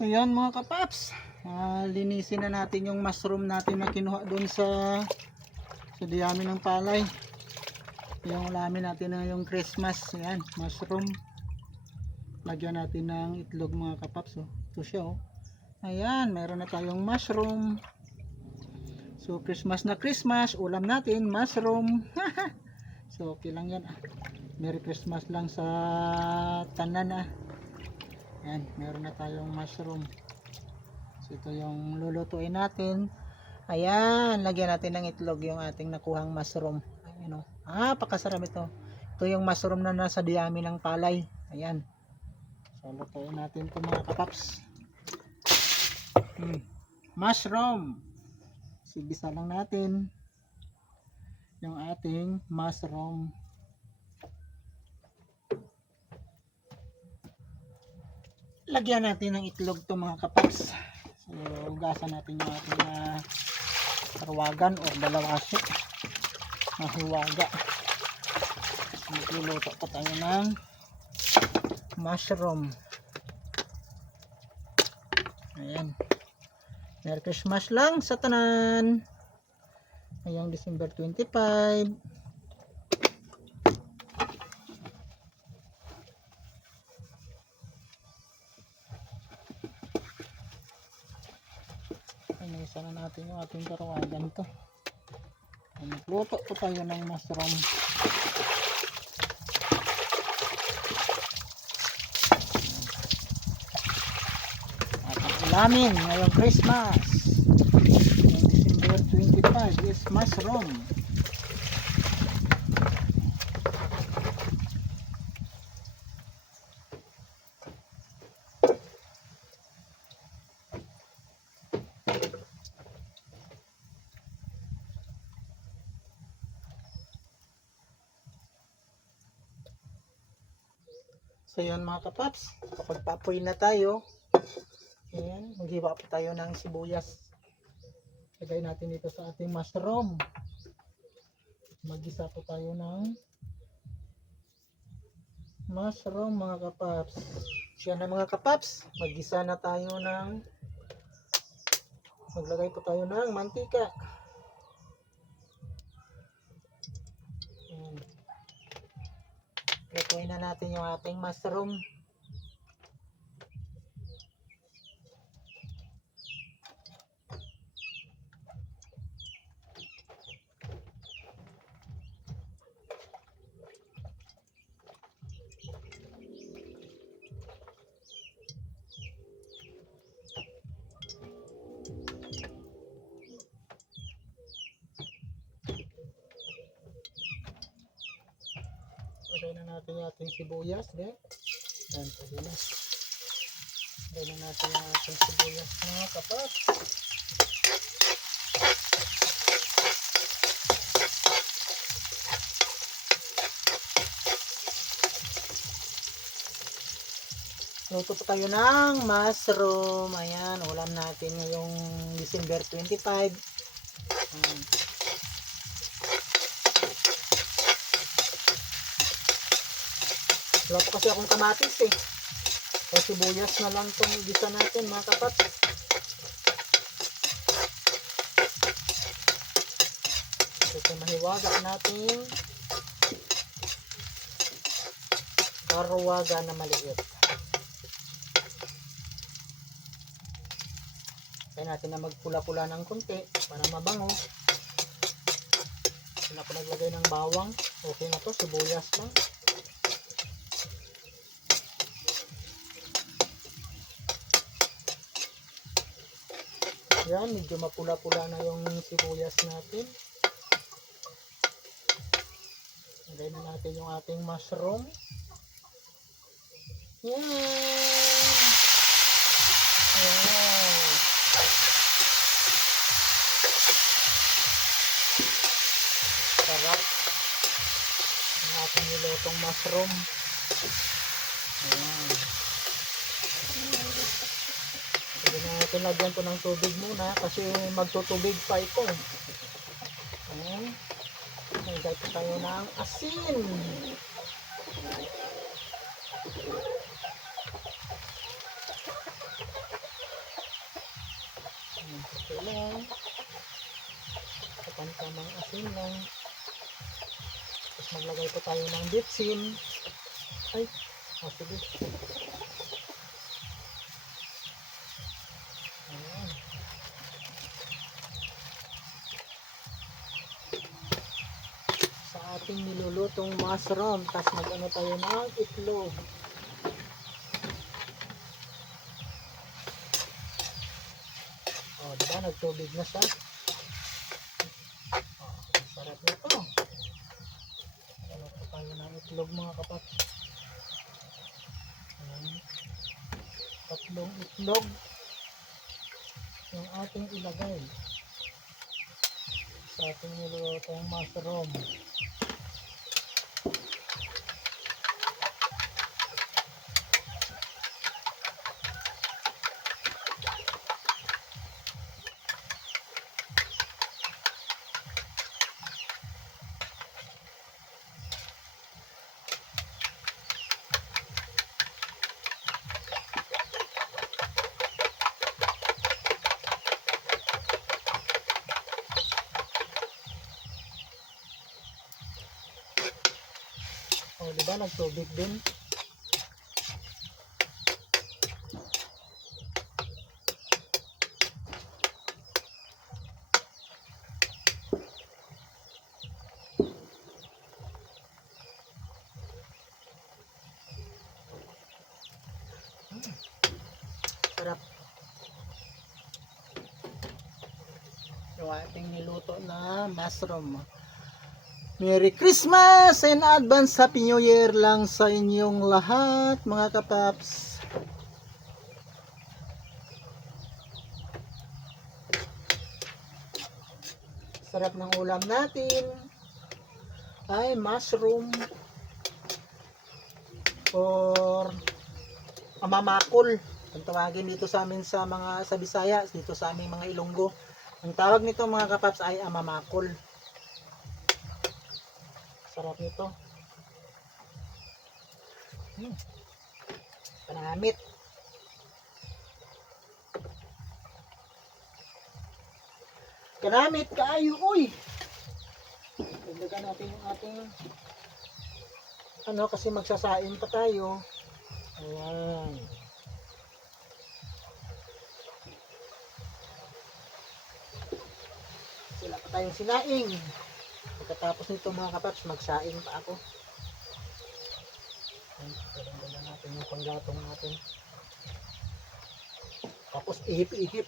So yan mga kapaps, Ah, linisin na natin yung mushroom natin na kinuha doon sa sa diyami ng palay. Yung ulamin natin na yung Christmas, yan, mushroom. Lagyan natin ng itlog mga kapaps. Oh. Ito siya oh. Ayan, meron na tayong mushroom. So Christmas na Christmas, ulam natin, mushroom. so okay lang yan. ah. Merry Christmas lang sa tanan ah. Yan, meron na tayong mushroom. So ito yung lulutuin natin. Ayan, lagyan natin ng itlog yung ating nakuhang mushroom. Ayan o. Ah, pakasarap ito. Ito yung mushroom na nasa diyami ng palay. Ayan. So lutuin natin ito mga kapaps. Hmm. Mushroom. Sigisa lang natin yung ating mushroom. Lagyan natin ng itlog to mga kapaps. So, ugasan natin yung ating uh, karwagan o dalawasi na hiwaga. Magluluto po tayo ng mushroom. Ayan. Merry Christmas lang sa tanan. Ngayong December 25. Inisa na natin yung ating karawagan to. Magluto po tayo ng mushroom. At ang ulamin ngayong Christmas. December 25 is mushroom. So yun mga kapaps, kapag papoy na tayo, ayan, maghiwa po tayo ng sibuyas. Lagay natin dito sa ating mushroom. Magisa po tayo ng mushroom mga kapaps. Siya na mga kapaps, magisa na tayo ng maglagay po tayo ng mantika. Lutuin na natin yung ating mushroom. Lagay na natin yung ating sibuyas. Then, yan, pwede na. Lagay na natin yung ating sibuyas mga kapat. Luto po tayo ng mushroom. Ayan, ulam natin ngayong December 25. Ayan. Wala po kasi akong kamatis eh. O sibuyas na lang itong gisa natin mga kapat. Ito mahiwaga natin. Karwaga na maliit. Kaya natin na magpula-pula ng konti para mabango. Hindi na ako naglagay ng bawang. Okay na to, sibuyas lang. Yan, medyo mapula-pula na yung sibuyas natin. Lagay na natin yung ating mushroom. Yan! Yan! Sarap! Ang ating nilotong mushroom. Ayan. Lagyan ko ng tubig muna kasi magtutubig pa ito. Ayan. Lagay pa tayo ng asin. konti lang. Kapantamang asin lang. Tapos maglagay po tayo ng bitsin. Ay, oh, sige. Ayan. Sa ating nilulutong mushroom. Tapos mag-ano tayo ng itlog. Oh, diba? Nagtubig na siya. Oh, ang sarap nito. Ano po tayo ng itlog mga kapat. Ayan. Tatlong itlog yung ating ilagay sa ating nilulutong mushroom. Nagtubig din. Sarap. Yung ating niluto na mushroom. Merry Christmas and advance Happy New Year lang sa inyong lahat mga kapaps. Sarap ng ulam natin. Ay, mushroom or amamakol. Ang tawagin dito sa amin sa mga sa Bisaya, dito sa aming mga Ilonggo. Ang tawag nito mga kapaps ay amamakol. Sarap nito. Hmm. Panamit. Kanamit kaayo, uy! Dagdagan natin yung ating ano kasi magsasain pa tayo. Ayan. Wala pa tayong sinaing. Pagkatapos nito mga kapaps, magsaing pa ako. Dala natin yung panggatong natin. Tapos ihip-ihip.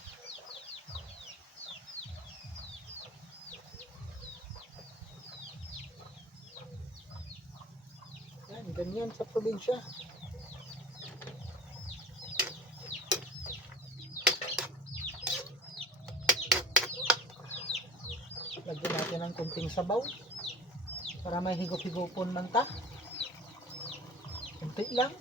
Yan, ganyan sa probinsya. Lagyan natin ng kunting sabaw para may higop-higopon man ta. Kunti lang.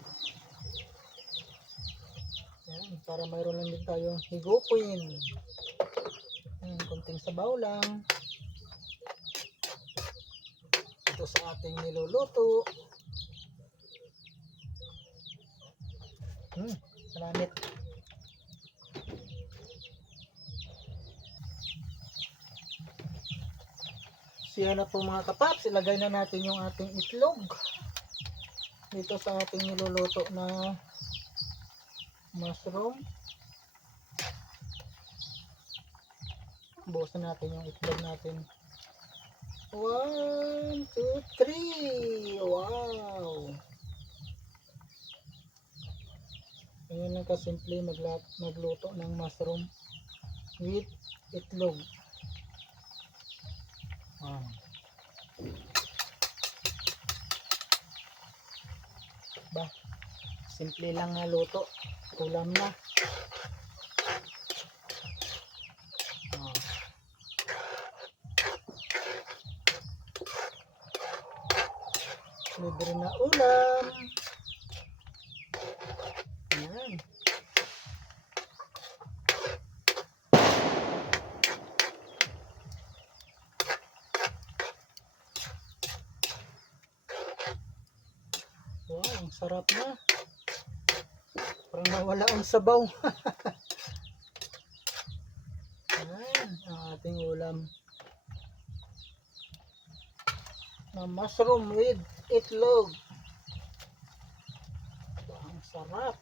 Yan, para mayroon lang din tayong higupin. Yan, kunting sabaw lang. Ito sa ating niluluto. Hmm, malamit. Siya na po mga kapaps, ilagay na natin yung ating itlog dito sa ating niluluto na mushroom. Bukasan natin yung itlog natin. One, two, three! Wow! Ayan lang kasimple magluto ng mushroom with itlog. Wow. Ba, simple lang na luto. Ulam na. Oh. Libre na ulam. Ah. Parang nawala ang sabaw. Ayan, ang ating ulam. Na mushroom with itlog. Ang sarap.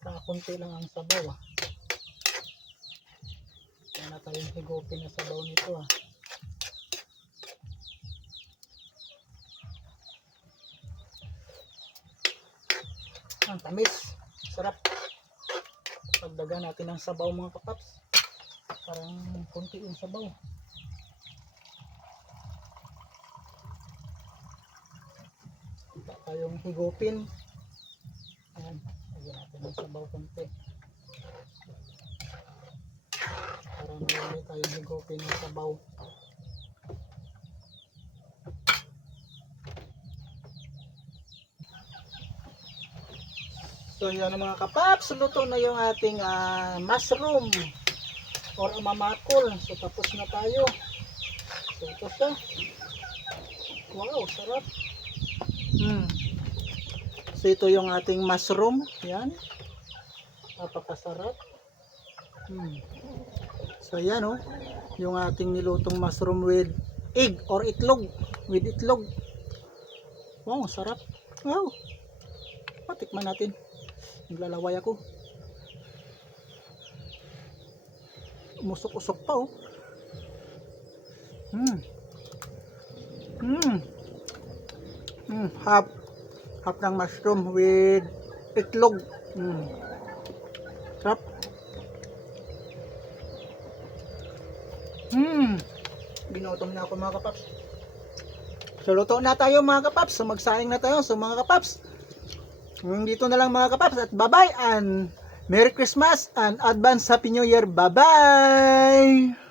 Kakunti lang ang sabaw ah. Kaya na tayong higupin na sabaw nito ah. Ang tamis. Sarap. Pagdagan natin ng sabaw mga kapaps. Parang kunti yung sabaw. Wala tayong higupin. Ayan. Lagyan natin ng sabaw kunti. Para marami tayong higupin ng sabaw. So yun ang mga kapaps, luto na yung ating ah, mushroom or mamakol. So tapos na tayo. So ito siya. Wow, sarap. Hmm. So ito yung ating mushroom. Yan. Napakasarap. Hmm. So yan oh. Yung ating nilutong mushroom with egg or itlog. With itlog. Wow, sarap. Wow. Patikman natin. Naglalaway ako. Umusok-usok pa oh. Hmm. Hmm. Hmm. Half. Half ng mushroom with itlog. Hmm. Sarap. Hmm. Binutom na ako mga kapaps. So luto na tayo mga kapaps. So magsaing na tayo. So mga kapaps. Dito na lang mga kapaps at bye-bye and Merry Christmas and advance Happy New Year. Bye-bye!